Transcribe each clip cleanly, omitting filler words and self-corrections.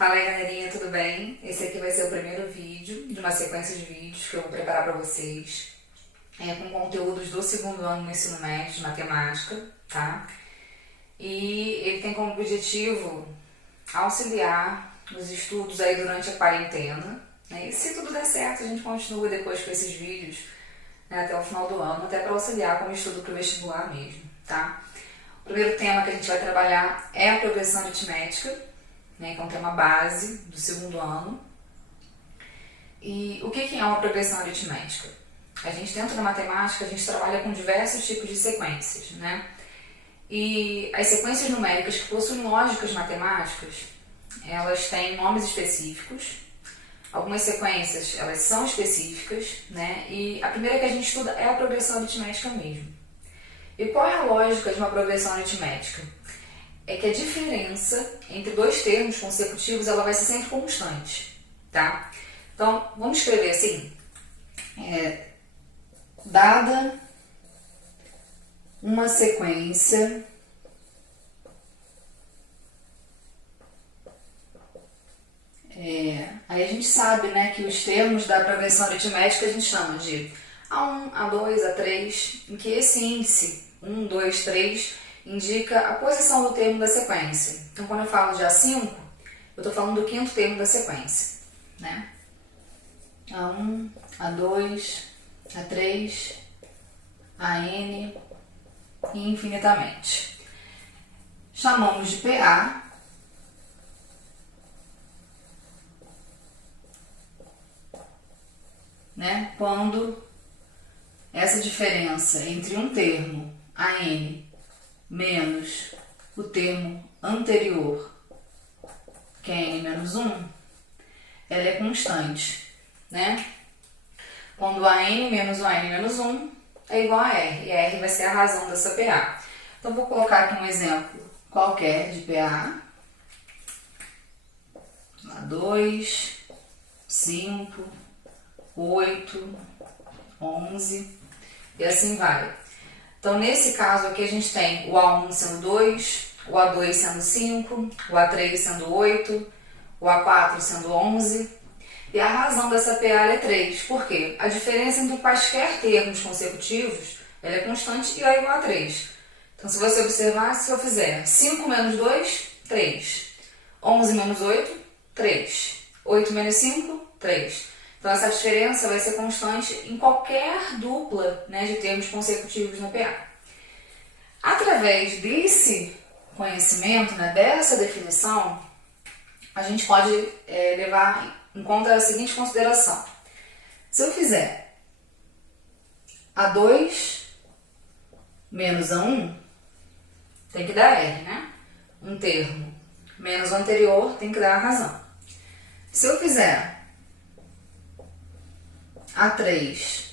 Fala aí, galerinha, tudo bem? Esse aqui vai ser o primeiro vídeo de uma sequência de vídeos que eu vou preparar para vocês com conteúdos do segundo ano do ensino médio de matemática, tá? E ele tem como objetivo auxiliar os estudos aí durante a quarentena, né? E se tudo der certo, a gente continua depois com esses vídeos, né, até o final do ano, até para auxiliar como estudo para o vestibular mesmo, tá? O primeiro tema que a gente vai trabalhar é a progressão aritmética, né, que é um tema base do segundo ano. E o que é uma progressão aritmética? A gente, dentro da matemática, a gente trabalha com diversos tipos de sequências, né? E as sequências numéricas que possuem lógicas matemáticas, elas têm nomes específicos. Algumas sequências, elas são específicas, né? E a primeira que a gente estuda é a progressão aritmética mesmo. E qual é a lógica de uma progressão aritmética? É que a diferença entre dois termos consecutivos ela vai ser sempre constante, tá? Então, vamos escrever assim, dada uma sequência aí a gente sabe, né, que os termos da progressão aritmética a gente chama de A1, A2, A3, em que esse índice 1, 2, 3 indica a posição do termo da sequência. Então, quando eu falo de A5, eu estou falando do quinto termo da sequência, né? A1, A2, A3, AN e infinitamente. Chamamos de PA, né? Quando essa diferença entre um termo, AN, menos o termo anterior, que é n menos 1, ela é constante, né? Quando a n menos o a n menos 1 é igual a r, e a r vai ser a razão dessa PA. Então, vou colocar aqui um exemplo qualquer de PA. 2, 5, 8, 11 e assim vai. Então, nesse caso aqui, a gente tem o A1 sendo 2, o A2 sendo 5, o A3 sendo 8, o A4 sendo 11. E a razão dessa PA é 3. Por quê? A diferença entre quaisquer termos consecutivos ela é constante e é igual a 3. Então, se você observar, se eu fizer 5 menos 2, 3. 11 menos 8, 3. 8 menos 5, 3. Então, essa diferença vai ser constante em qualquer dupla, né, de termos consecutivos no PA. Através desse conhecimento, né, dessa definição, a gente pode levar em conta a seguinte consideração. Se eu fizer A2 menos A1, tem que dar R, né? Um termo menos o anterior tem que dar a razão. Se eu fizer A3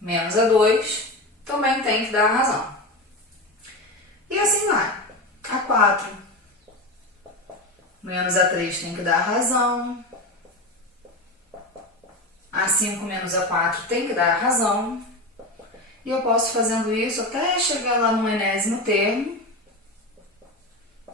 menos A2, também tem que dar a razão. E assim vai. A4 menos A3 tem que dar a razão. A5 menos A4 tem que dar a razão. E eu posso fazendo isso até chegar lá no enésimo termo,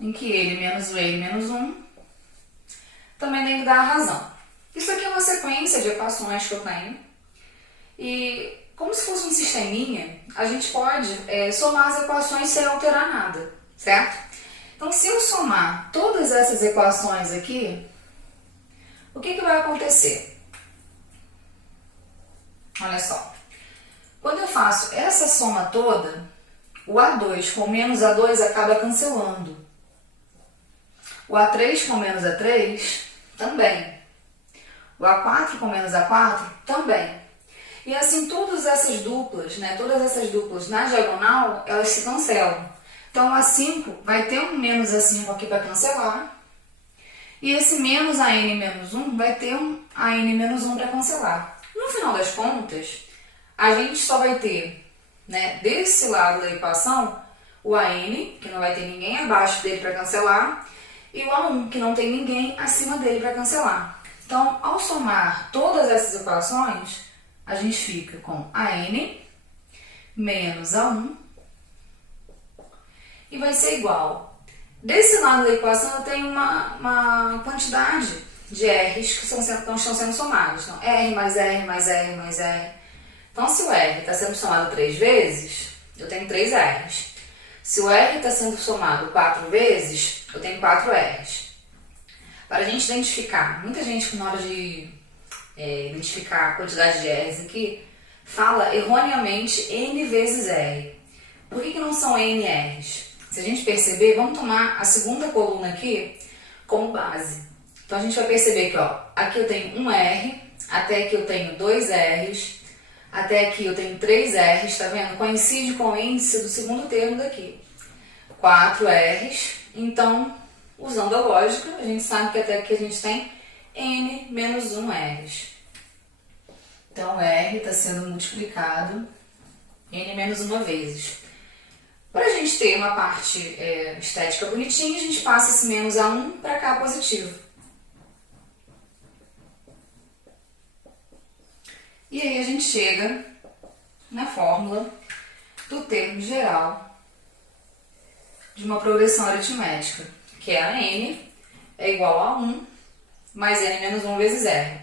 em que ele menos o ele menos 1 também tem que dar a razão. Isso aqui é uma sequência de equações que eu tenho. E como se fosse um sisteminha, a gente pode somar as equações sem alterar nada, certo? Então, se eu somar todas essas equações aqui, o que vai acontecer? Olha só. Quando eu faço essa soma toda, o A2 com menos A2 acaba cancelando. O A3 com menos A3 também. O A4 com menos A4 também. E assim, todas essas duplas, né, na diagonal, elas se cancelam. Então, o A5 vai ter um menos A5 aqui para cancelar. E esse menos AN menos 1 vai ter um AN menos 1 para cancelar. No final das contas, a gente só vai ter, né, desse lado da equação, o AN, que não vai ter ninguém abaixo dele para cancelar, e o A1, que não tem ninguém acima dele para cancelar. Então, ao somar todas essas equações, a gente fica com AN menos A1 e vai ser igual Desse lado da equação eu tenho uma quantidade de R's que estão sendo somados. Então, R mais R mais R mais R. Então, se o R está sendo somado 3 vezes, eu tenho 3 R's. Se o R está sendo somado 4 vezes, eu tenho 4 R's. Para a gente identificar, muita gente na hora de identificar a quantidade de R's aqui, fala erroneamente N vezes R. Por que não são N R's? Se a gente perceber, vamos tomar a segunda coluna aqui como base. Então a gente vai perceber que aqui eu tenho um R, até aqui eu tenho 2 R's, até aqui eu tenho 3 R's, tá vendo? Coincide com o índice do segundo termo daqui. 4 R's, então, usando a lógica, a gente sabe que até aqui a gente tem N menos 1 R's. Então, R está sendo multiplicado N menos 1 vezes. Para a gente ter uma parte estética bonitinha, a gente passa esse menos A1 para cá positivo. E aí a gente chega na fórmula do termo geral de uma progressão aritmética, que é a N é igual a 1 mais N menos 1 vezes R.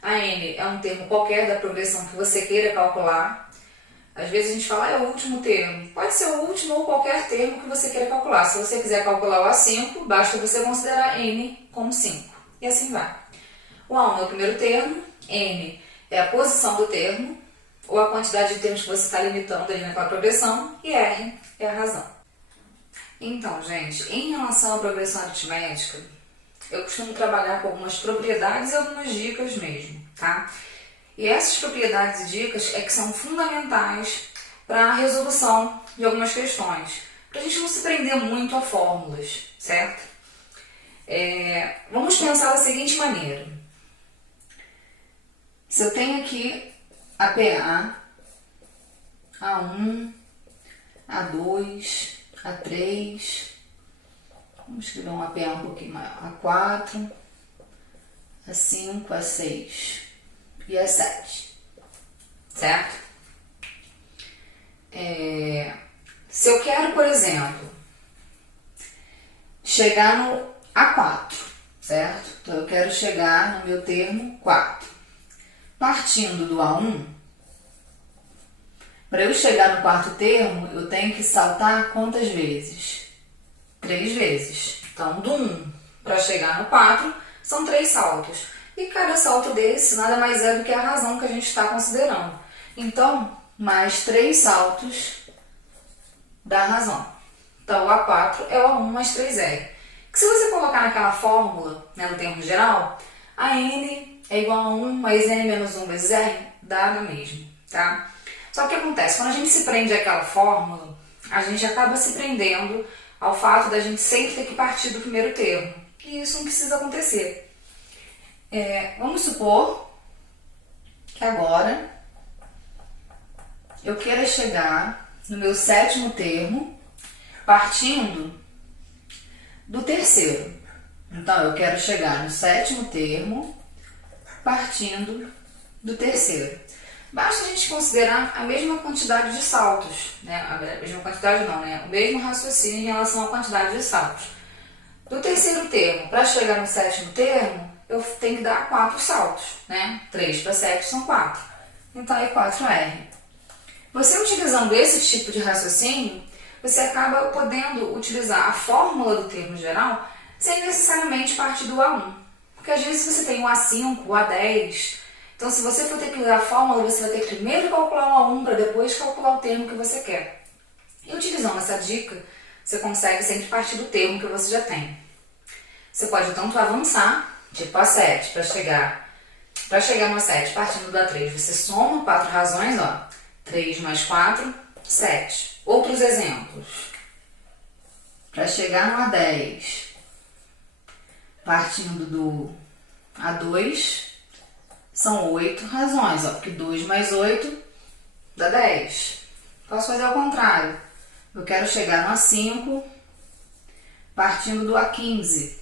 A N é um termo qualquer da progressão que você queira calcular. Às vezes a gente fala, é o último termo. Pode ser o último ou qualquer termo que você queira calcular. Se você quiser calcular o A5, basta você considerar N como 5. E assim vai. O A1 é o primeiro termo, N é a posição do termo, ou a quantidade de termos que você está limitando ali naquela progressão, e R é a razão. Então, gente, em relação à progressão aritmética, eu costumo trabalhar com algumas propriedades e algumas dicas mesmo, tá? E essas propriedades e dicas é que são fundamentais para a resolução de algumas questões, para a gente não se prender muito a fórmulas, certo? Vamos pensar da seguinte maneira. Se eu tenho aqui a PA, A1, A2, A3, vamos escrever um APA um pouquinho maior, A4, A5, A6 e A7, certo? Se eu quero, por exemplo, chegar no A4, certo? Então eu quero chegar no meu termo 4. Partindo do A1, para eu chegar no quarto termo, eu tenho que saltar quantas vezes? 3 vezes. Então, do 1 para chegar no 4, são 3 saltos. E cada salto desse nada mais é do que a razão que a gente está considerando. Então, mais 3 saltos da razão. Então, o A4 é o A1 mais 3R. Que se você colocar naquela fórmula, no termo geral, a N é igual a 1 mais N menos 1 vezes R, dá na mesma, tá? Só que o que acontece? Quando a gente se prende àquela fórmula, a gente acaba se prendendo ao fato da gente sempre ter que partir do primeiro termo. E isso não precisa acontecer. Vamos supor que agora eu queira chegar no meu 7º termo partindo do terceiro. Então, eu quero chegar no 7º termo partindo do terceiro. Basta a gente considerar a mesma quantidade de saltos, né? A mesma quantidade não, né? O mesmo raciocínio em relação à quantidade de saltos. Do terceiro termo para chegar no 7º termo, eu tenho que dar 4 saltos, né? 3 para 7 são 4. Então, é 4R. Você utilizando esse tipo de raciocínio, você acaba podendo utilizar a fórmula do termo geral sem necessariamente partir do A1. Porque às vezes você tem o A5, o A10. Então, se você for ter que usar a fórmula, você vai ter que primeiro calcular o A1 para depois calcular o termo que você quer. E utilizando essa dica, você consegue sempre partir do termo que você já tem. Você pode tanto avançar, tipo A7, para chegar no A7 partindo do A3, você soma 4 razões, 3 mais 4, 7. Outros exemplos. Para chegar no A10, partindo do A2, são 8 razões, porque 2 mais 8 dá 10. Posso fazer ao contrário. Eu quero chegar no A5, partindo do A15.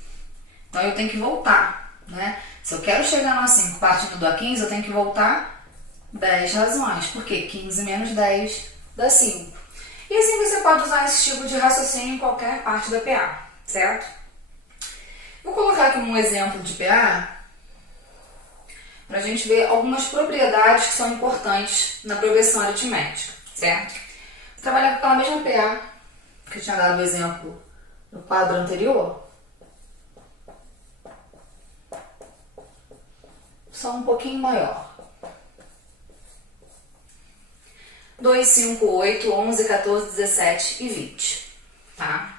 Então, eu tenho que voltar, né? Se eu quero chegar no A5 partindo do A15, eu tenho que voltar 10 razões, porque 15 menos 10 dá 5. E assim você pode usar esse tipo de raciocínio em qualquer parte da PA, certo? Vou colocar aqui um exemplo de PA para a gente ver algumas propriedades que são importantes na progressão aritmética, certo? Vou trabalhar com aquela mesma PA que eu tinha dado o exemplo no quadro anterior, só um pouquinho maior. 2, 5, 8, 11, 14, 17 e 20, tá?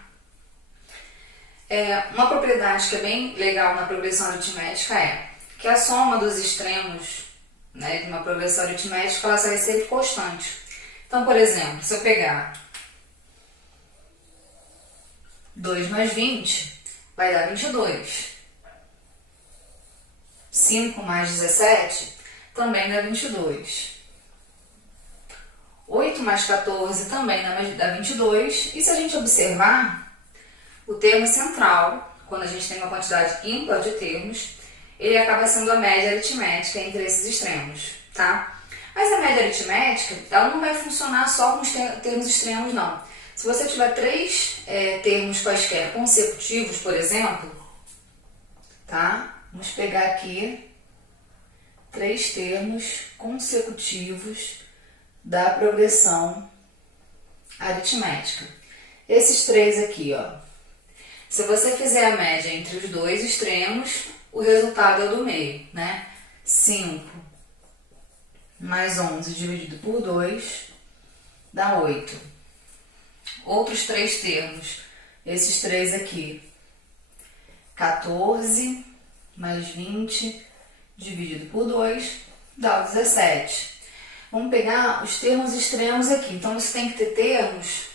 Uma propriedade que é bem legal na progressão aritmética é que a soma dos extremos, né, de uma progressão aritmética, ela vai ser constante. Então, por exemplo, se eu pegar 2 mais 20, vai dar 22. 5 mais 17, também dá 22. 8 mais 14 também dá 22. E se a gente observar, o termo central, quando a gente tem uma quantidade ímpar de termos, ele acaba sendo a média aritmética entre esses extremos, tá? Mas a média aritmética, ela não vai funcionar só com os termos extremos, não. Se você tiver 3 termos quaisquer consecutivos, por exemplo, tá? Vamos pegar aqui 3 termos consecutivos da progressão aritmética. Esses 3 aqui, ó. Se você fizer a média entre os dois extremos, o resultado é o do meio, né? 5 mais 11 dividido por 2 dá 8. Outros 3 termos, esses 3 aqui. 14 mais 20 dividido por 2 dá 17. Vamos pegar os termos extremos aqui. Então, você tem que ter termos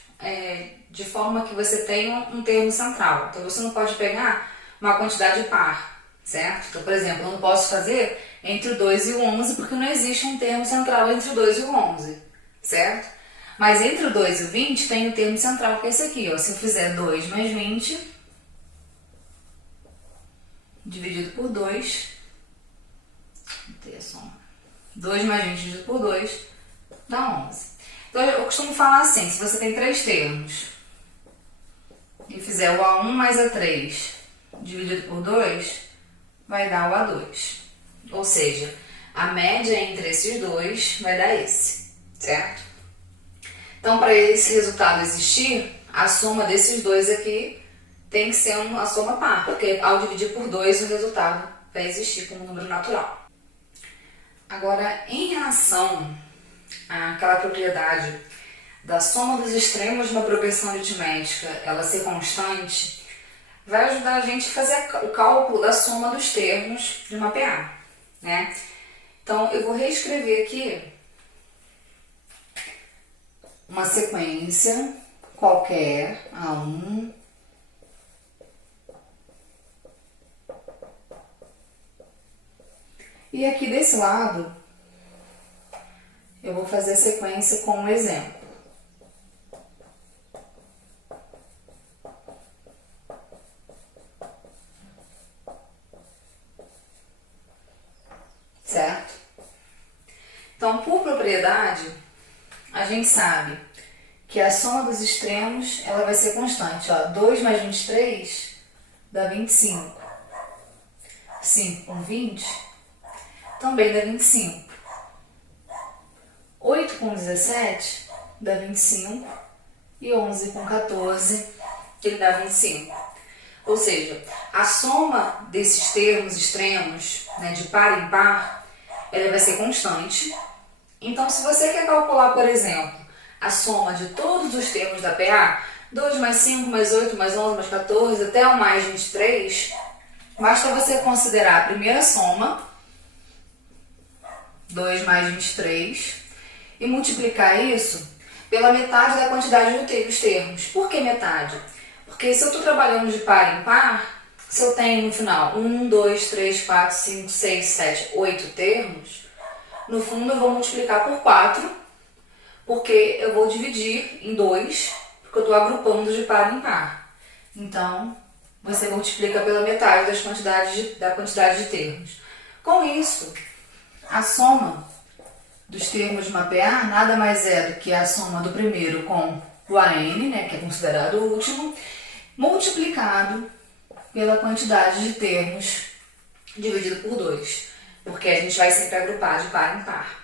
de forma que você tenha um termo central. Então, você não pode pegar uma quantidade par, certo? Então, por exemplo, eu não posso fazer entre o 2 e o 11 porque não existe um termo central entre o 2 e o 11, certo? Mas entre o 2 e o 20 tem o termo central, que é esse aqui, ó. Se eu fizer 2 mais 20 dividido por 2, vou ter a soma. 2 mais 20 dividido por 2 dá 11. Então, eu costumo falar assim, se você tem 3 termos e fizer o A1 mais A3 dividido por 2, vai dar o A2. Ou seja, a média entre esses dois vai dar esse, certo? Então, para esse resultado existir, a soma desses dois aqui tem que ser uma soma par, porque ao dividir por 2, o resultado vai existir como número natural. Agora, em relação àquela propriedade da soma dos extremos de uma progressão aritmética, ela ser constante, vai ajudar a gente a fazer o cálculo da soma dos termos de uma PA, né? Então, eu vou reescrever aqui uma sequência qualquer, A1, e aqui desse lado, eu vou fazer a sequência com um exemplo. Certo? Então, por propriedade, a gente sabe que a soma dos extremos ela vai ser constante. Ó, 2 mais 23 dá 25. 5 com 20 também dá 25. 8 com 17 dá 25. E 11 com 14 ele dá 25. Ou seja, a soma desses termos extremos, né, de par em par, ela vai ser constante. Então, se você quer calcular, por exemplo, a soma de todos os termos da PA, 2 mais 5, mais 8, mais 11, mais 14, até o mais 23, basta você considerar a primeira soma, 2 mais 23, e multiplicar isso pela metade da quantidade dos termos. Por que metade? Porque se eu estou trabalhando de par em par, se eu tenho no final 1, 2, 3, 4, 5, 6, 7, 8 termos, no fundo eu vou multiplicar por 4, porque eu vou dividir em 2, porque eu estou agrupando de par em par. Então, você multiplica pela metade da quantidade de termos. Com isso, a soma dos termos de uma PA nada mais é do que a soma do primeiro com o AN, né, que é considerado o último, multiplicado pela quantidade de termos dividido por 2, porque a gente vai sempre agrupar de par em par.